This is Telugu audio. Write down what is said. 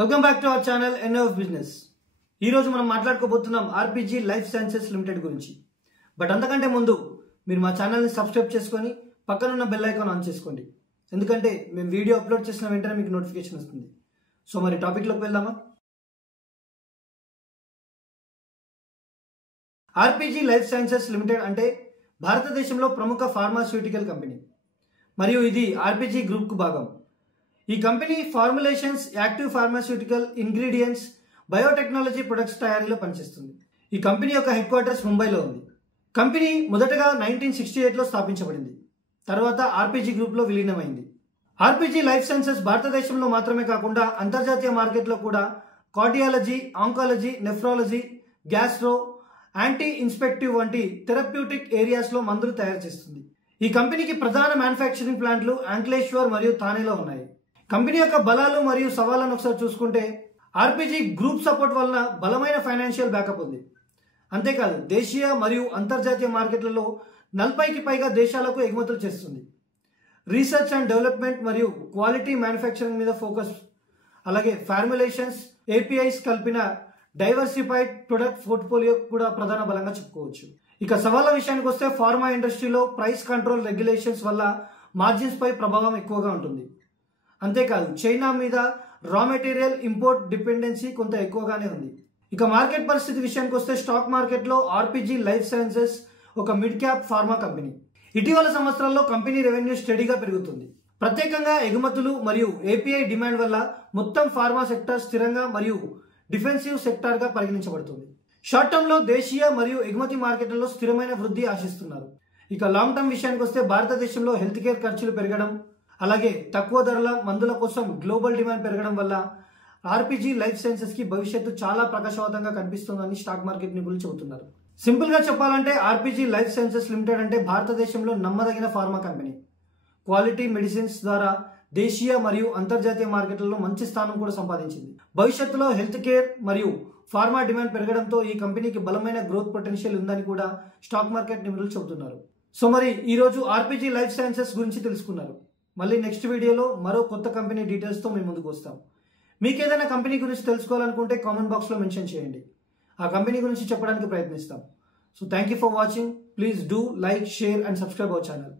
Welcome back to our channel ఎన్ఓ ఆఫ్ బిజినెస్. ఈ రోజు మనం మాట్లాడుకోబోతున్నాం ఆర్పీజీ లైఫ్ సైన్సెస్ లిమిటెడ్ గురించి. బట్ అంతకంటే ముందు మీరు మా ఛానల్ని సబ్స్క్రైబ్ చేసుకొని పక్కనున్న బెల్ ఐకాన్ ఆన్ చేసుకోండి, ఎందుకంటే మేము వీడియో అప్లోడ్ చేసిన వెంటనే మీకు నోటిఫికేషన్ వస్తుంది. సో మరి టాపిక్లోకి వెళ్దామా? ఆర్పీజీ లైఫ్ సైన్సెస్ లిమిటెడ్ అంటే భారతదేశంలో ప్రముఖ ఫార్మాస్యూటికల్ కంపెనీ మరియు ఇది ఆర్పీజీ గ్రూప్కు భాగం. ఈ company formulations, active pharmaceutical ingredients, biotechnology products తయారీలో పనిచేస్తుంది. ఈ కంపెనీ యొక్క హెడ్ క్వార్టర్స్ ముంబైలో ఉంది. కంపెనీ మొదటగా 1968లో స్థాపించబడింది. తర్వాత ఆర్పీజీ గ్రూప్లో విలీనమైంది. ఆర్పీజీ లైఫ్ సైన్సెస్ భారతదేశంలో మాత్రమే కాకుండా అంతర్జాతీయ మార్కెట్లో కూడా cardiology, oncology, nephrology, gastro, anti infective వంటి థెరప్యూటిక్ ఏరియాస్లో మందులు తయారు చేస్తుంది. ఈ కంపెనీకి ప్రధాన మ్యానుఫ్యాక్చరింగ్ ప్లాంట్లు అంక్లేశ్వర్ మరియు థానేలో ఉన్నాయి. కంపెనీ యొక్క బలాలు మరియు సవాళ్లను ఒకసారి చూసుకుంటే, ఆర్పీజీ గ్రూప్ సపోర్ట్ వలన బలమైన ఫైనాన్షియల్ బ్యాకప్ ఉంది. అంతేకాదు దేశీయ మరియు అంతర్జాతీయ మార్కెట్లలో 40కి పైగా దేశాలకు ఎగుమతులు చేస్తుంది. రీసెర్చ్ అండ్ డెవలప్మెంట్ మరియు క్వాలిటీ మ్యానుఫ్యాక్చరింగ్ మీద ఫోకస్, అలాగే ఫార్ములేషన్స్, ఏపీఐస్ కలిపిన డైవర్సిఫైడ్ ప్రొడక్ట్ పోర్ట్ఫోలియో కూడా ప్రధాన బలంగా చెప్పుకోవచ్చు. ఇక సవాళ్ళ విషయానికి వస్తే, ఫార్మా ఇండస్ట్రీలో ప్రైస్ కంట్రోల్ రెగ్యులేషన్స్ వల్ల మార్జిన్స్ పై ప్రభావం ఎక్కువగా ఉంటుంది. అంతేకాదు చైనా మీద రా మెటీరియల్ ఇంపోర్ట్ డిపెండెన్సీ కొంత ఎక్కువగానే ఉంది. ఇక మార్కెట్ పరిస్థితి విషయానికి వస్తే, స్టాక్ మార్కెట్లో ఆర్పీజీ లైఫ్ సైన్సెస్ ఒక మిడ్ క్యాప్ ఫార్మా కంపెనీ. ఇటీవల సంవత్సరాల్లో కంపెనీ రెవెన్యూ స్టడీగా పెరుగుతుంది. ప్రత్యేకంగా ఎగుమతులు మరియు ఏపీఐ డిమాండ్ వల్ల మొత్తం ఫార్మా సెక్టర్ స్థిరంగా మరియు డిఫెన్సివ్ సెక్టార్గా పరిగణించబడుతుంది. షార్ట్ టర్మ్లో దేశీయ మరియు ఎగుమతి మార్కెట్లలో స్థిరమైన వృద్ధి ఆశిస్తున్నారు. ఇక లాంగ్ టర్మ్ విషయానికి వస్తే, భారతదేశంలో హెల్త్ కేర్ ఖర్చులు పెరగడం, అలాగే తక్కువ ధరల మందుల కోసం గ్లోబల్ డిమాండ్ పెరగడం వల్ల ఆర్పీజీ లైఫ్ సైన్సెస్ కి భవిష్యత్తు చాలా ప్రకాశవంతంగా కనిపిస్తుందని స్టాక్ మార్కెట్ నిపుణులు చెబుతున్నారు. సింపుల్ గా చెప్పాలంటే, ఆర్పీజీ లైఫ్ సైన్సెస్ లిమిటెడ్ అంటే భారతదేశంలో నమ్మదగిన ఫార్మా కంపెనీ. క్వాలిటీ మెడిసిన్స్ ద్వారా దేశీయ మరియు అంతర్జాతీయ మార్కెట్లలో మంచి స్థానం కూడా సంపాదించింది. భవిష్యత్తులో హెల్త్ కేర్ మరియు ఫార్మా డిమాండ్ పెరగడంతో ఈ కంపెనీకి బలమైన గ్రోత్ పొటెన్షియల్ ఉందని కూడా స్టాక్ మార్కెట్ నిపుణులు చెబుతున్నారు. సో మరి ఈ రోజు ఆర్పీజీ లైఫ్ సైన్సెస్ గురించి తెలుసుకున్నారు. మళ్ళీ నెక్స్ట్ వీడియోలో మరో కొత్త కంపెనీ డీటెయిల్స్తో మేము ముందుకు వస్తాం. మీకు ఏదైనా కంపెనీ గురించి తెలుసుకోవాలనుకుంటే కామెంట్ బాక్స్లో మెన్షన్ చేయండి, ఆ కంపెనీ గురించి చెప్పడానికి ప్రయత్నిస్తాం. So thank you for watching. Please do like, share and subscribe our channel.